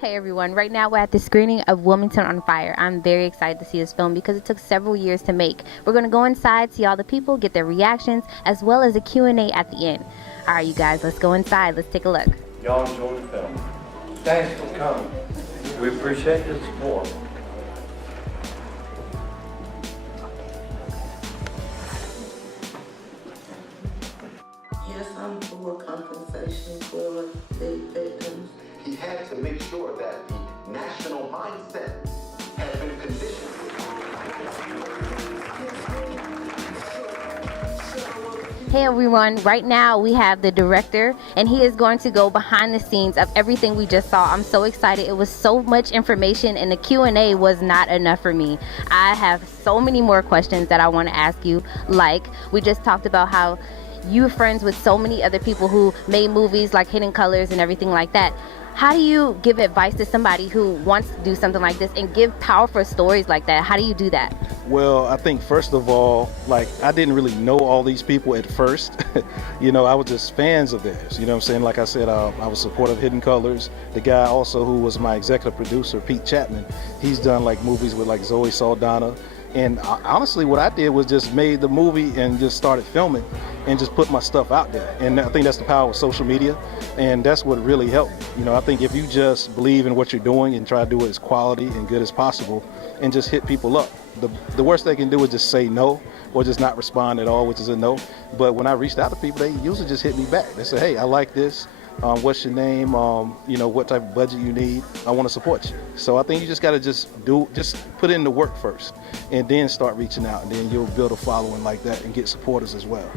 Hey everyone, right now we're at the screening of Wilmington on Fire. I'm very excited to see this film because it took several years to make. We're going to go inside, see all the people, get their reactions, as well as a Q&A at the end. All right, you guys, let's go inside. Let's take a look. Y'all enjoy the film. Thanks for coming. We appreciate the support. Yes, I'm for compensation for the victims. He had to make sure that the national mindset had been conditioned. Hey everyone, right now we have the director and he is going to go behind the scenes of everything we just saw. I'm so excited. It was so much information and the Q&A was not enough for me. I have so many more questions that I want to ask you. Like, we just talked about how you're friends with so many other people who made movies like Hidden Colors and everything like that. How do you give advice to somebody who wants to do something like this and give powerful stories like that? How do you do that? Well, I think first of all, like, I didn't really know all these people at first. I was just fans of theirs. You know what I'm saying? Like I said, I was supportive of Hidden Colors. The guy also who was my executive producer, Pete Chapman, he's done like movies with like Zoe Saldana. And honestly, what I did was just made the movie and just started filming and just put my stuff out there. And I think that's the power of social media. And that's what really helped me. I think if you just believe in what you're doing and try to do it as quality and good as possible and just hit people up, the worst they can do is just say no or just not respond at all, which is a no. But when I reached out to people, they usually just hit me back. They say, hey, I like this. What's your name? What type of budget you need? I want to support you. So I think you just got to just put in the work first and then start reaching out, and then you'll build a following like that and get supporters as well.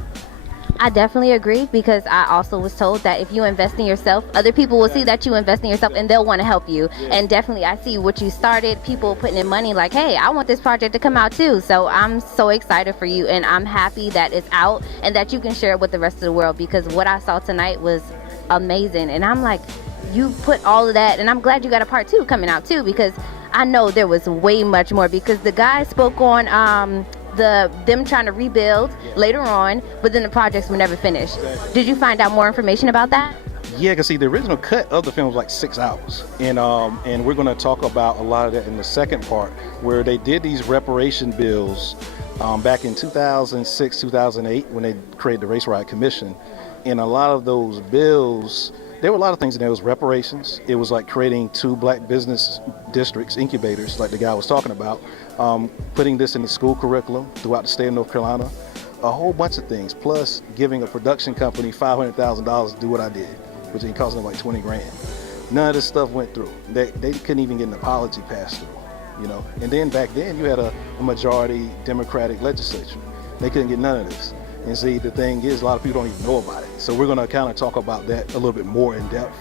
I definitely agree because I also was told that if you invest in yourself, other people will see that you invest in yourself and they'll want to help you. And definitely I see what you started, people putting in money like, hey, I want this project to come out too. So I'm so excited for you and I'm happy that it's out and that you can share it with the rest of the world because what I saw tonight was amazing. And I'm like, you put all of that, and I'm glad you got a part 2 coming out too because I know there was way much more because the guy spoke on them trying to rebuild later on, but then the projects were never finished. Did you find out more information about that? Yeah, because see, the original cut of the film was like 6 hours, and we're going to talk about a lot of that in the second part, where they did these reparation bills back in 2006, 2008, when they created the Race Riot Commission, and a lot of those bills, there were a lot of things in there. It was reparations. It was like creating 2 black business districts, incubators, like the guy was talking about, putting this in the school curriculum throughout the state of North Carolina, a whole bunch of things, plus giving a production company $500,000 to do what I did, which ain't costing them like 20 grand. None of this stuff went through. They couldn't even get an apology passed through, And then back then you had a majority Democratic legislature. They couldn't get none of this. And see, the thing is, a lot of people don't even know about it. So we're going to kind of talk about that a little bit more in depth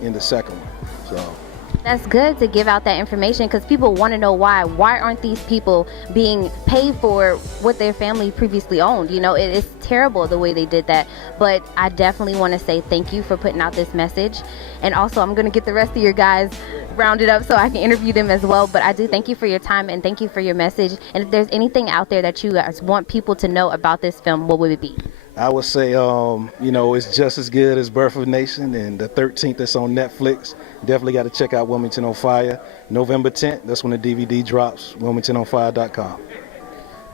in the second one. So That's good to give out that information because people want to know why. Why aren't these people being paid for what their family previously owned? It's terrible the way they did that. But I definitely want to say thank you for putting out this message. And also, I'm going to get the rest of your guys rounded up so I can interview them as well. But I do thank you for your time and thank you for your message. And if there's anything out there that you guys want people to know about this film, what would it be? I would say, it's just as good as Birth of a Nation, and the 13th that's on Netflix. Definitely got to check out Wilmington on Fire. November 10th, that's when the DVD drops, WilmingtonOnFire.com.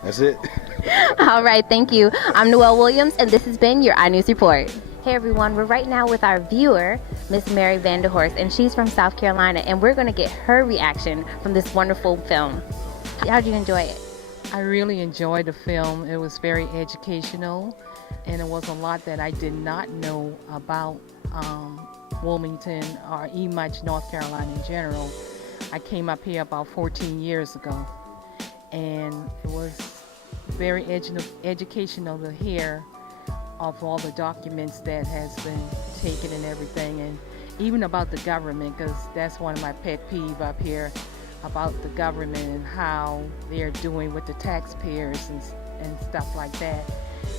That's it. All right, thank you. I'm Noel Williams, and this has been your iNEWS Report. Hey everyone, we're right now with our viewer, Miss Mary Vanderhorst, and she's from South Carolina, and we're going to get her reaction from this wonderful film. How did you enjoy it? I really enjoyed the film. It was very educational, and it was a lot that I did not know about Wilmington or even much North Carolina in general. I came up here about 14 years ago, and it was very educational to hear of all the documents that has been taken and everything, and even about the government, because that's one of my pet peeves up here, about the government and how they're doing with the taxpayers and stuff like that.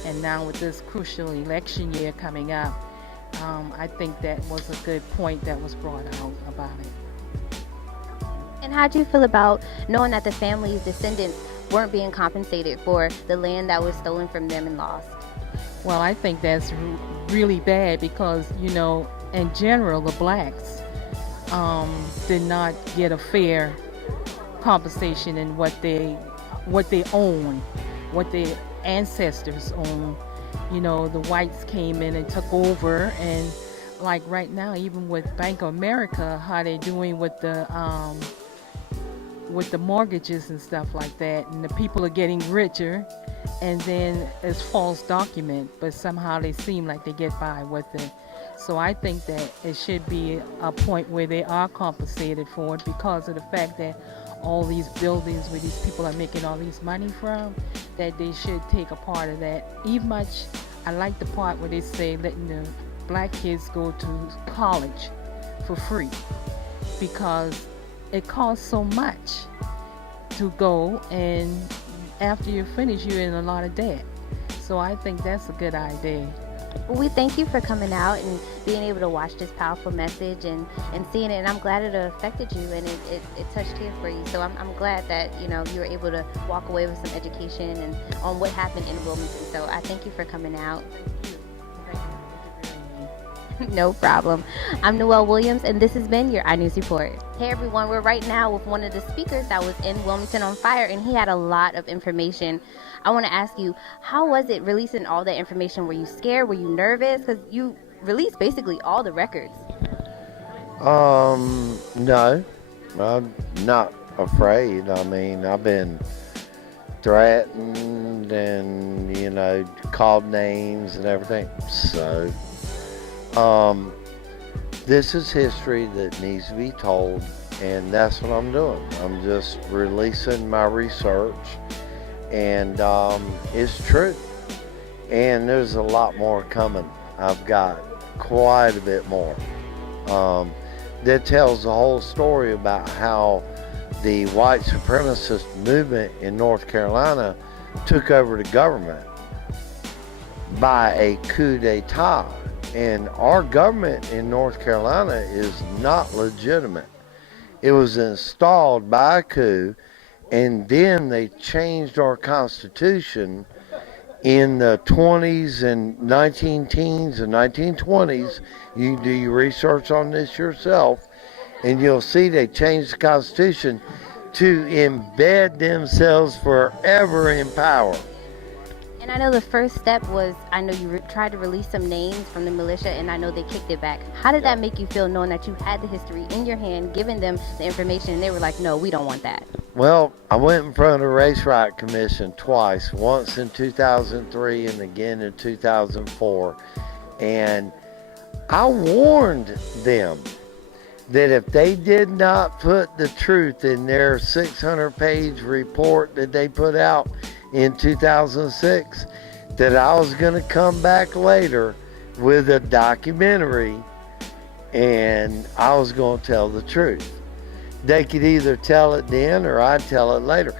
And now with this crucial election year coming up, I think that was a good point that was brought out about it. And how do you feel about knowing that the family's descendants weren't being compensated for the land that was stolen from them and lost? Well, I think that's really bad because, in general, the blacks did not get a fair compensation in what they own, what their ancestors own. You know, the whites came in and took over, and like right now, even with Bank of America, how they're doing with the mortgages and stuff like that, and the people are getting richer, and then it's false document, but somehow they seem like they get by with it. So I think that it should be a point where they are compensated for it because of the fact that all these buildings where these people are making all these money from, that they should take a part of that. Even much, I like the part where they say letting the black kids go to college for free because it costs so much to go, and after you finish, you're in a lot of debt. So I think that's a good idea. Well, we thank you for coming out and being able to watch this powerful message and seeing it, and I'm glad it affected you and it touched here for you. So I'm glad that, you know, you were able to walk away with some education and on what happened in Wilmington. So I thank you for coming out. No problem. I'm Noel Williams, and this has been your iNEWS Report. Hey everyone, we're right now with one of the speakers that was in Wilmington on Fire, and he had a lot of information. I want to ask you, how was it releasing all that information? Were you scared? Were you nervous? Because you released basically all the records. No, I'm not afraid. I mean, I've been threatened and, you know, called names and everything. So, this is history that needs to be told, and that's what I'm doing. I'm just releasing my research, and it's true. And there's a lot more coming. I've got quite a bit more that tells the whole story about how the white supremacist movement in North Carolina took over the government by a coup d'etat. And our government in North Carolina is not legitimate. It was installed by a coup, and then they changed our Constitution in the 20s and 19-teens and 1920s. You can do your research on this yourself, and you'll see they changed the Constitution to embed themselves forever in power. And I know the first step was, I know you tried to release some names from the militia, and I know they kicked it back. How did that make you feel, knowing that you had the history in your hand, giving them the information, and they were like, no, we don't want that? Well, I went in front of the Race Riot Commission twice, once in 2003 and again in 2004. And I warned them that if they did not put the truth in their 600-page report that they put out in 2006, that I was going to come back later with a documentary and I was going to tell the truth. They could either tell it then or I'd tell it later.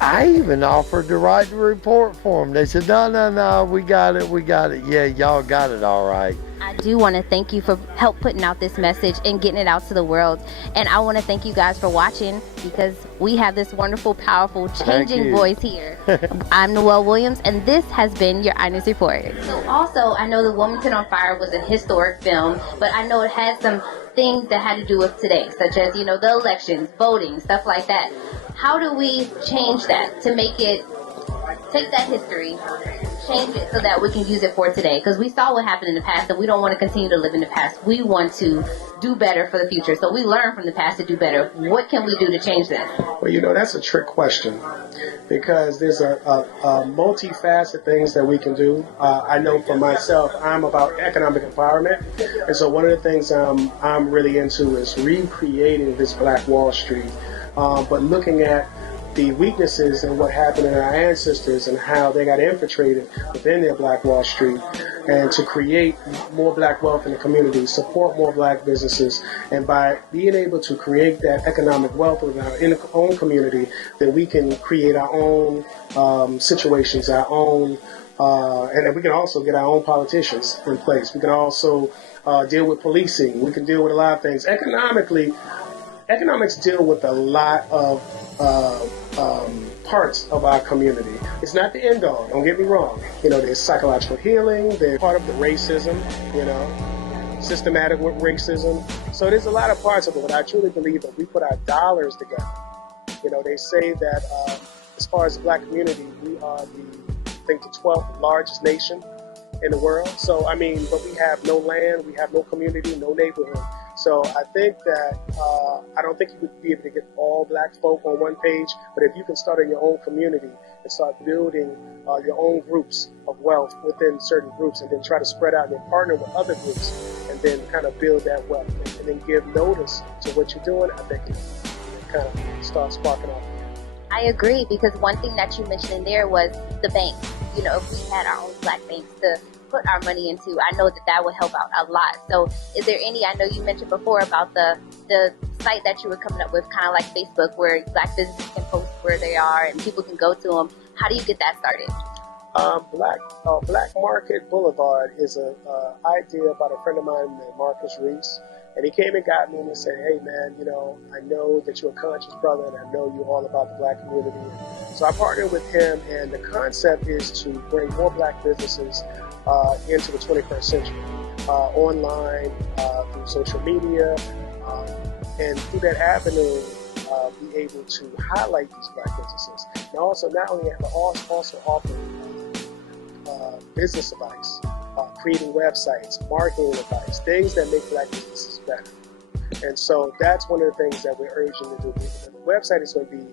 I even offered to write the report for them. They said, no, we got it. Yeah, y'all got it all right. I do want to thank you for help putting out this message and getting it out to the world. And I want to thank you guys for watching, because we have this wonderful, powerful, changing voice here. I'm Noel Williams, and this has been your iNEWS Report. So also, I know the Wilmington on Fire was a historic film, but I know it had some things that had to do with today, such as, you know, the elections, voting, stuff like that. How do we change that to make it, take that history, change it so that we can use it for today? Because we saw what happened in the past, and we don't want to continue to live in the past. We want to do better for the future. So we learn from the past to do better. What can we do to change that? Well, you know, that's a trick question, because there's a multifaceted things that we can do. I know for myself, I'm about economic empowerment. And so one of the things I'm really into is recreating this Black Wall Street, but looking at the weaknesses and what happened in our ancestors and how they got infiltrated within their Black Wall Street, and to create more Black wealth in the community, support more Black businesses. And by being able to create that economic wealth within our own community, then we can create our own situations, our own, and then we can also get our own politicians in place. We can also deal with policing. We can deal with a lot of things. Economics deal with a lot of parts of our community. It's not the end all, don't get me wrong. You know, there's psychological healing, there's part of the racism, you know, systematic racism, So there's a lot of parts of it, but I truly believe that we put our dollars together. You know, they say that as far as the black community, we are I think the 12th largest nation in the world. So, I mean, but we have no land, we have no community, no neighborhood. So I think that, I don't think you would be able to get all black folk on one page, but if you can start in your own community and start building your own groups of wealth within certain groups and then try to spread out and then partner with other groups and then kind of build that wealth and then give notice to what you're doing, I think it kind of starts sparking off. I agree, because one thing that you mentioned in there was the banks. You know, if we had our own black banks to put our money into, I know that would help out a lot. So is there any, I know you mentioned before about the site that you were coming up with, kind of like Facebook, where black businesses can post where they are and people can go to them. How do you get that started? Black Market Boulevard is an idea about a friend of mine named Marcus Reese. And he came and got me and he said, hey man, you know, I know that you're a conscious brother and I know you're all about the black community. So I partnered with him, and the concept is to bring more black businesses into the 21st century, online, through social media, and through that avenue, be able to highlight these black businesses. And also, not only that, but also offer business advice, creating websites, marketing advice, things that make black businesses better. And so that's one of the things that we're urging to do. The website is going to be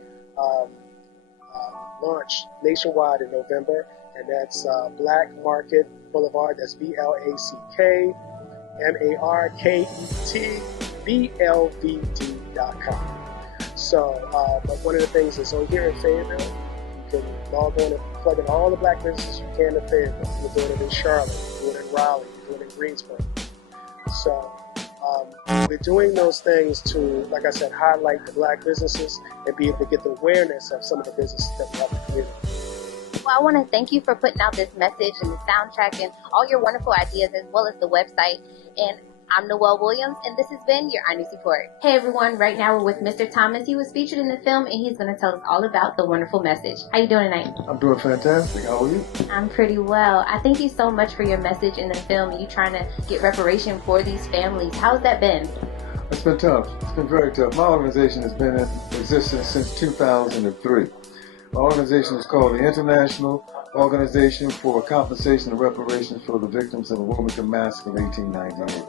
launched nationwide in November, and that's Black Market Boulevard. That's BLACKMARKETBLVD.com. So, but one of the things is, so here in Fayetteville, you can log on and plug in all the black businesses you can in Fayetteville. We're doing it in Charlotte, we're doing it in Raleigh, we're doing it in Greensboro. So we're doing those things to, like I said, highlight the black businesses and be able to get the awareness of some of the businesses that we have in the community. Well, I want to thank you for putting out this message and the soundtrack and all your wonderful ideas, as well as the website. And I'm Noel Williams, and this has been your iNEWS Report. Hey everyone, right now we're with Mr. Thomas. He was featured in the film, and he's going to tell us all about the wonderful message. How you doing tonight? I'm doing fantastic. How are you? I'm pretty well. I thank you so much for your message in the film, and you trying to get reparation for these families. How's that been? It's been tough. It's been very tough. My organization has been in existence since 2003. My organization is called the International Organization for Compensation and Reparations for the Victims of the Wilmington Massacre of 1898.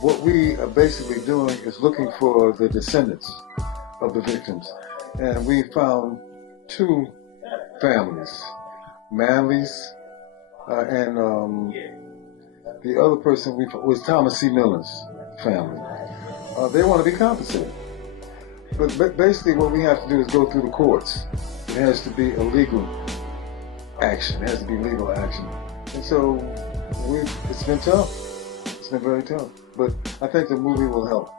What we are basically doing is looking for the descendants of the victims. And we found two families, Manley's and the other person was Thomas C. Miller's family. They want to be compensated. But basically what we have to do is go through the courts. It has to be a legal action. It has to be legal action. And so it's been tough. It's been very tough. But I think the movie will help.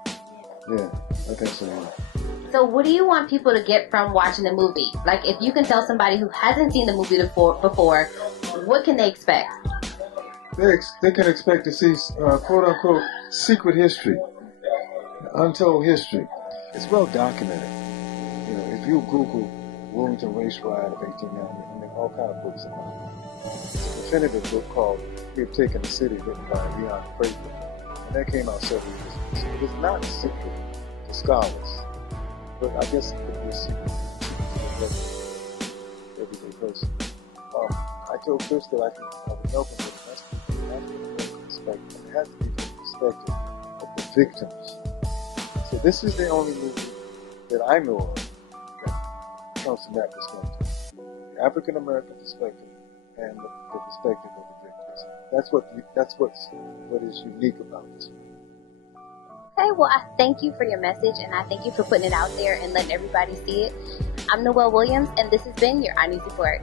Yeah, I think so. Yeah. So what do you want people to get from watching the movie? Like, if you can tell somebody who hasn't seen the movie before, what can they expect? They can expect to see, quote-unquote, secret history, untold history. It's well documented. You know, if you Google Wilmington Race Riot of 1890, I mean, all kind of books about it. It's a definitive book called We've Taken the City, written by Leon Frazier. And that came out several years ago. So it is not a secret to scholars, but I guess it could be a secret to the everyday person. I told Chris that I would help him with it. It has to be from the perspective. It has to be from the perspective of the victims. So this is the only movie that I know of that comes from that perspective. The African American perspective and the perspective of the victims. That's what is unique about this movie. Okay, well, I thank you for your message, and I thank you for putting it out there and letting everybody see it. I'm Noel Williams, and this has been your iNEWS Report.